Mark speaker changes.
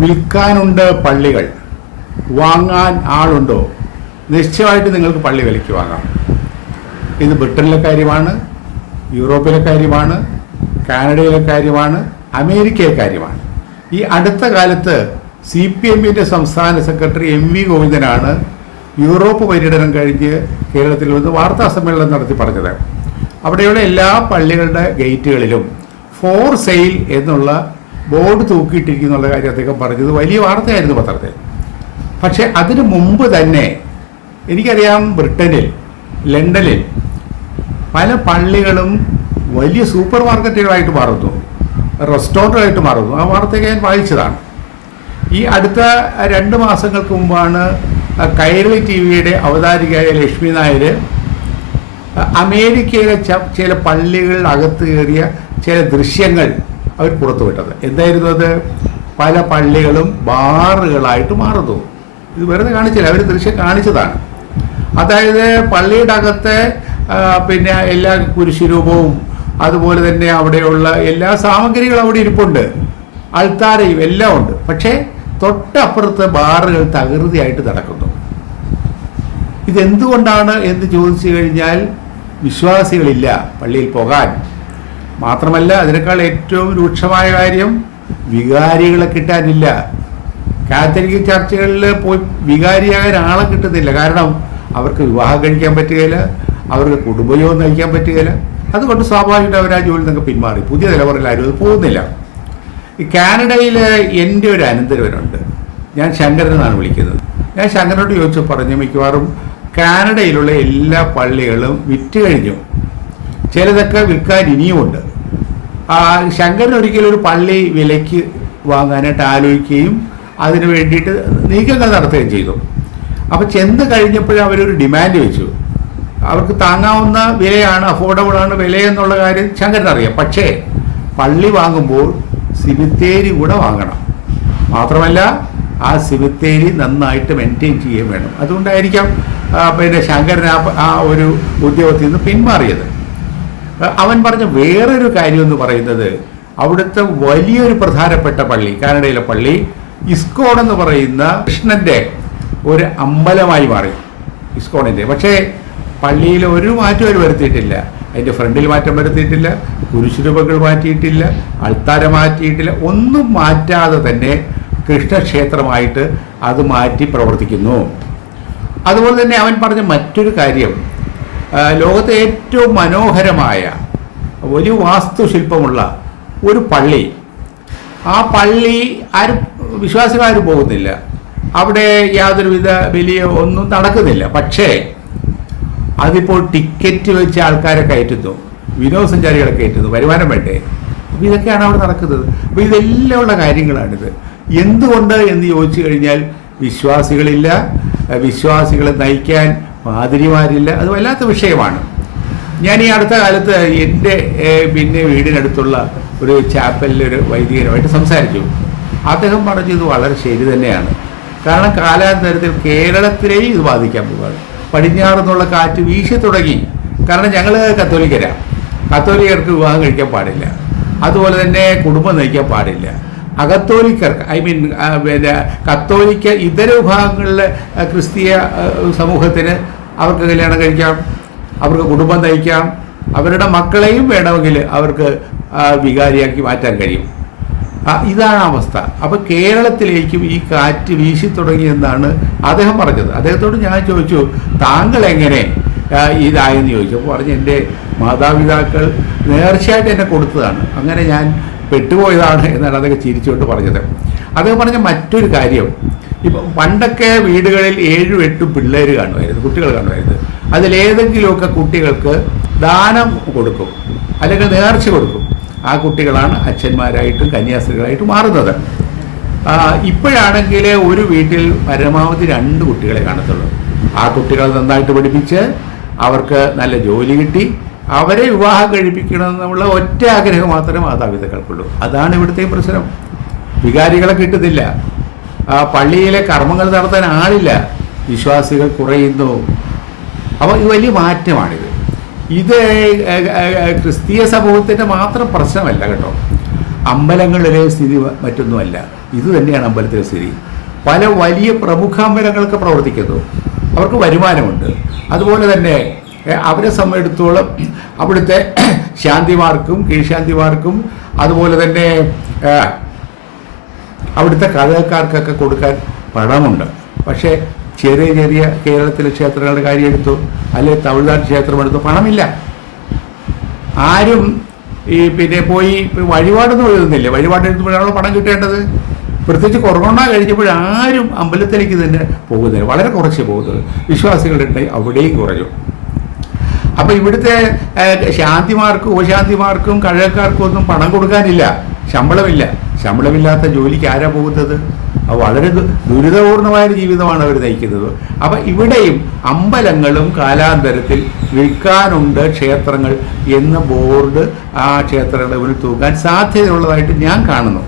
Speaker 1: വിൽക്കാനുണ്ട് പള്ളികൾ. വാങ്ങാൻ ആളുണ്ടോ? നിശ്ചയമായിട്ട് നിങ്ങൾക്ക് പള്ളി വിലയ്ക്ക് വാങ്ങാം. ഇത് ബ്രിട്ടനിലെ കാര്യമാണ് യൂറോപ്പിലെ കാര്യമാണ് കാനഡയിലെ കാര്യമാണ് അമേരിക്കയിലെ കാര്യമാണ്. ഈ അടുത്ത കാലത്ത് സി പി എമ്മിന്റെ സംസ്ഥാന സെക്രട്ടറി എം വി ഗോവിന്ദനാണ് യൂറോപ്പ് പര്യടനം കഴിഞ്ഞ് കേരളത്തിൽ വന്ന് വാർത്താ സമ്മേളനം നടത്തി പറഞ്ഞത്. അവിടെയുള്ള എല്ലാ പള്ളികളുടെ ഗേറ്റുകളിലും ഫോർ സെയിൽ എന്നുള്ള ബോർഡ് തൂക്കിയിട്ടിരിക്കുന്നുള്ള കാര്യം അദ്ദേഹം പറഞ്ഞത് വലിയ വാർത്തയായിരുന്നു പത്രത്തിൽ. പക്ഷെ അതിനു മുമ്പ് തന്നെ എനിക്കറിയാം ബ്രിട്ടനിൽ ലണ്ടനിൽ പല പള്ളികളും വലിയ സൂപ്പർ മാർക്കറ്റുകളായിട്ട് മാറുന്നു. റെസ്റ്റോറന്റായിട്ട് മാറുന്നു. ആ വാർത്തയൊക്കെ ഞാൻ വായിച്ചതാണ്. ഈ അടുത്ത രണ്ട് മാസങ്ങൾക്ക് മുമ്പാണ് കൈരളി ടി വിയുടെ അവതാരികയായ ലക്ഷ്മി നായർ അമേരിക്കയിലെ ചില പള്ളികളിൽ അകത്ത് കയറിയ ചില ദൃശ്യങ്ങൾ അവർ പുറത്തു പുറത്തുവിട്ടത് എന്തായിരുന്നു അത്? പല പള്ളികളും ബാറുകളായിട്ട് മാറുന്നു. ഇത് വെറുതെ കാണിച്ചില്ല. അവർ ദൃശ്യം കാണിച്ചതാണ്. അതായത് പള്ളിയുടെ അകത്തെ പിന്നെ എല്ലാ കുരിശുരൂപവും അതുപോലെ തന്നെ അവിടെയുള്ള എല്ലാ സാമഗ്രികളും അവിടെ ഇരിപ്പുണ്ട്. അൾത്താരയും എല്ലാം ഉണ്ട്. പക്ഷേ തൊട്ടപ്പുറത്ത് ബാറുകൾ തകൃതിയായിട്ട് നടക്കുന്നു. ഇതെന്തുകൊണ്ടാണ് എന്ന് ചോദിച്ചു കഴിഞ്ഞാൽ വിശ്വാസികളില്ല പള്ളിയിൽ പോകാൻ. മാത്രമല്ല അതിനേക്കാൾ ഏറ്റവും രൂക്ഷമായ കാര്യം വികാരികളെ കിട്ടാനില്ല. കാത്തലിക് ചർച്ചുകളിൽ പോയി വികാരിയാകാൻ ആളെ കിട്ടുന്നില്ല. കാരണം അവർക്ക് വിവാഹം കഴിക്കാൻ പറ്റുകയില്ല അവർക്ക് കുടുംബയോഗം നയിക്കാൻ പറ്റുകയില്ല. അതുകൊണ്ട് സ്വാഭാവികമായിട്ട് അവർ ആ ജോലി നിങ്ങൾക്ക് പിന്മാറി. പുതിയ തലമുറയിൽ ആരും അത് പോകുന്നില്ല. ഈ കാനഡയിൽ എന്റെ ഒരു അനന്തരവനുണ്ട്. ഞാൻ ശങ്കരൻ എന്നാണ് വിളിക്കുന്നത്. ഞാൻ ശങ്കരനോട് ചോദിച്ചു പറഞ്ഞു മിക്കവാറും കാനഡയിലുള്ള എല്ലാ പള്ളികളും വിറ്റ് കഴിഞ്ഞു. ചിലതൊക്കെ വിൽക്കാൻ ഇനിയുമുണ്ട്. ശങ്കരൻ ഒരിക്കലും ഒരു പള്ളി വിലയ്ക്ക് വാങ്ങാനായിട്ട് ആലോചിക്കുകയും അതിന് വേണ്ടിയിട്ട് നീക്കങ്ങൾ നടത്തുകയും ചെയ്തു. അപ്പോൾ ചെന്ന് കഴിഞ്ഞപ്പോഴും അവരൊരു ഡിമാൻഡ് വെച്ചു. അവർക്ക് താങ്ങാവുന്ന വിലയാണ് അഫോർഡബിൾ ആണ് വില എന്നുള്ള കാര്യം ശങ്കരൻ അറിയാം പക്ഷേ പള്ളി വാങ്ങുമ്പോൾ സിമിത്തേരി കൂടെ വാങ്ങണം. മാത്രമല്ല ആ സിമിത്തേരി നന്നായിട്ട് മെയിന്റെയിൻ ചെയ്യുകയും വേണം. അതുകൊണ്ടായിരിക്കാം പിന്നെ ശങ്കരൻ ആ ഒരു ഉദ്യോഗത്തിൽ നിന്ന് പിന്മാറിയത്. അവൻ പറഞ്ഞ വേറൊരു കാര്യം എന്ന് പറയുന്നത് അവിടുത്തെ വലിയൊരു പ്രധാനപ്പെട്ട പള്ളി കാനഡയിലെ പള്ളി ഇസ്കോൺ എന്ന് പറയുന്ന കൃഷ്ണന്റെ ഒരു അമ്പലമായി മാറി. ഇസ്കോണിന്റെ. പക്ഷേ പള്ളിയിൽ ഒരു മാറ്റം അവർ വരുത്തിയിട്ടില്ല. അതിന്റെ ഫ്രണ്ടിൽ മാറ്റം വരുത്തിയിട്ടില്ല കുരിശുരൂപങ്ങൾ മാറ്റിയിട്ടില്ല അൾത്താര മാറ്റിയിട്ടില്ല ഒന്നും മാറ്റാതെ തന്നെ കൃഷ്ണക്ഷേത്രമായിട്ട് അത് മാറ്റി പ്രവർത്തിക്കുന്നു. അതുപോലെ തന്നെ അവൻ പറഞ്ഞ മറ്റൊരു കാര്യം ലോകത്തെ ഏറ്റവും മനോഹരമായ ഒരു വാസ്തുശില്പമുള്ള ഒരു പള്ളി. ആ പള്ളി ആരും വിശ്വാസികളാരും പോകുന്നില്ല. അവിടെ യാതൊരുവിധ വലിയ ഒന്നും നടക്കുന്നില്ല. പക്ഷേ അതിപ്പോൾ ടിക്കറ്റ് വെച്ച് ആൾക്കാരെ കയറ്റുന്നു. വിനോദസഞ്ചാരികളെ കയറ്റുന്നു. വരുമാനം വേണ്ടേ? അപ്പോൾ ഇതൊക്കെയാണ് അവിടെ നടക്കുന്നത്. അപ്പോൾ ഇതെല്ലാം ഉള്ള കാര്യങ്ങളാണിത്. എന്തുകൊണ്ട് എന്ന് ചോദിച്ചു കഴിഞ്ഞാൽ വിശ്വാസികളില്ല. വിശ്വാസികളെ നയിക്കാൻ പാതിരിമാരില്ല അത് വല്ലാത്ത വിഷയമാണ്. ഞാൻ ഈ അടുത്ത കാലത്ത് എന്റെ പിന്നെ വീടിനടുത്തുള്ള ഒരു ചാപ്പലിൽ ഒരു വൈദികനുമായിട്ട് സംസാരിച്ചു. അദ്ദേഹം പറഞ്ഞു ഇത് വളരെ ശരി തന്നെയാണ്. കാരണം കാലാന്തരത്തിൽ കേരളത്തിലെയും ഇത് ബാധിക്കാൻ പോവുകയാണ്. പടിഞ്ഞാറ് നിന്നുള്ള കാറ്റ് വീശി തുടങ്ങി. കാരണം ഞങ്ങൾ കത്തോലിക്കരാ. കത്തോലിക്കർക്ക് വിവാഹം കഴിക്കാൻ പാടില്ല. അതുപോലെ തന്നെ കുടുംബം നയിക്കാൻ പാടില്ല. അകത്തോലിക്കർക്ക് ഐ മീൻ പിന്നെ കത്തോലിക്ക ഇതര വിഭാഗങ്ങളിലെ ക്രിസ്തീയ സമൂഹത്തിന് അവർക്ക് കല്യാണം കഴിക്കാം അവർക്ക് കുടുംബം നയിക്കാം അവരുടെ മക്കളെയും വേണമെങ്കിൽ അവർക്ക് വികാരിയാക്കി മാറ്റാൻ കഴിയും. ഇതാണ് അവസ്ഥ. അപ്പോൾ കേരളത്തിലേക്കും ഈ കാറ്റ് വീശി തുടങ്ങിയെന്നാണ് അദ്ദേഹം പറഞ്ഞത്. അദ്ദേഹത്തോട് ഞാൻ ചോദിച്ചു താങ്കൾ എങ്ങനെ ഇതായെന്ന് ചോദിച്ചു? അപ്പോൾ പറഞ്ഞു എന്റെ മാതാപിതാക്കൾ നേർച്ചയായിട്ട് എന്നെ കൊടുത്തതാണ്. അങ്ങനെ ഞാൻ പെട്ടുപോയതാണ് എന്നാണ് അദ്ദേഹം ചിരിച്ചുകൊണ്ട് പറഞ്ഞത്. അദ്ദേഹം പറഞ്ഞ മറ്റൊരു കാര്യം ഇപ്പം പണ്ടൊക്കെ വീടുകളിൽ ഏഴും എട്ടും പിള്ളേർ കാണുമായിരുന്നു കുട്ടികൾ കാണുമായിരുന്നു. അതിലേതെങ്കിലുമൊക്കെ കുട്ടികൾക്ക് ദാനം കൊടുക്കും അല്ലെങ്കിൽ നേർച്ച കൊടുക്കും. ആ കുട്ടികളാണ് അച്ഛന്മാരായിട്ടും കന്യാസ്ത്രീകളായിട്ടും മാറുന്നത്. ഇപ്പോഴാണെങ്കിൽ ഒരു വീട്ടിൽ പരമാവധി രണ്ട് കുട്ടികളെ കാണത്തുള്ളൂ. ആ കുട്ടികളെ നന്നായിട്ട് പഠിപ്പിച്ച് അവർക്ക് നല്ല ജോലി കിട്ടി അവരെ വിവാഹം കഴിപ്പിക്കണമെന്നുള്ള ഒറ്റ ആഗ്രഹം മാത്രമേ മാതാപിതാക്കൾക്കുള്ളൂ. അതാണ് ഇവിടുത്തെ പ്രശ്നം. വികാരികളെ കിട്ടുന്നില്ല. ആ, പള്ളിയിലെ കർമ്മങ്ങൾ നടത്താൻ ആളില്ല. വിശ്വാസികൾ കുറയുന്നു. അപ്പോൾ ഇത് വലിയ മാറ്റമാണിത്. ഇത് ക്രിസ്തീയ സമൂഹത്തിന്റെ മാത്രം പ്രശ്നമല്ല കേട്ടോ. അമ്പലങ്ങളിലെ സ്ഥിതി മറ്റൊന്നുമല്ല. ഇത് തന്നെയാണ് അമ്പലത്തിലെ സ്ഥിതി. പല വലിയ പ്രമുഖ അമ്പലങ്ങളൊക്കെ പ്രവർത്തിക്കുന്നു. അവർക്ക് വരുമാനമുണ്ട്. അതുപോലെ തന്നെ അവരെ സംബന്ധിച്ചിടത്തോളം അവിടുത്തെ ശാന്തിമാർക്കും കീഴ്ശാന്തിമാർക്കും അതുപോലെ തന്നെ അവിടുത്തെ കഴകക്കാർക്കൊക്കെ കൊടുക്കാൻ പണമുണ്ട്. പക്ഷേ ചെറിയ ചെറിയ കേരളത്തിലെ ക്ഷേത്രങ്ങളുടെ കാര്യം എടുത്തു അല്ലെങ്കിൽ തമിഴ്നാട് ക്ഷേത്രം എടുത്തു പണമില്ല. ആരും ഈ പിന്നെ പോയി വഴിപാടൊന്നും എഴുതുന്നില്ല. വഴിപാട് എഴുതുമ്പോഴാണല്ലോ പണം കിട്ടേണ്ടത്. പ്രത്യേകിച്ച് കൊറോണ കഴിഞ്ഞപ്പോൾ ആരും അമ്പലത്തിലേക്ക് തന്നെ പോകുന്നില്ല. വളരെ കുറച്ച് പോകുന്നത്. വിശ്വാസികളുടെ അവിടെയും കുറഞ്ഞു. അപ്പൊ ഇവിടുത്തെ ശാന്തിമാർക്കും ഉപശാന്തിമാർക്കും കഴകക്കാർക്കും ഒന്നും പണം കൊടുക്കാനില്ല. ശമ്പളമില്ല. ശമ്പളമില്ലാത്ത ജോലിക്ക് ആരാ പോകുന്നത്? വളരെ ദുരിതപൂർണമായ ജീവിതമാണ് അവർ നയിക്കുന്നത്. അപ്പൊ ഇവിടെയും അമ്പലങ്ങളും കാലാന്തരത്തിൽ വിൽക്കാനുണ്ട് ക്ഷേത്രങ്ങൾ എന്ന ബോർഡ് ആ ക്ഷേത്രങ്ങളെ മുന്നിൽ തൂക്കാൻ സാധ്യതയുള്ളതായിട്ട് ഞാൻ കാണുന്നു.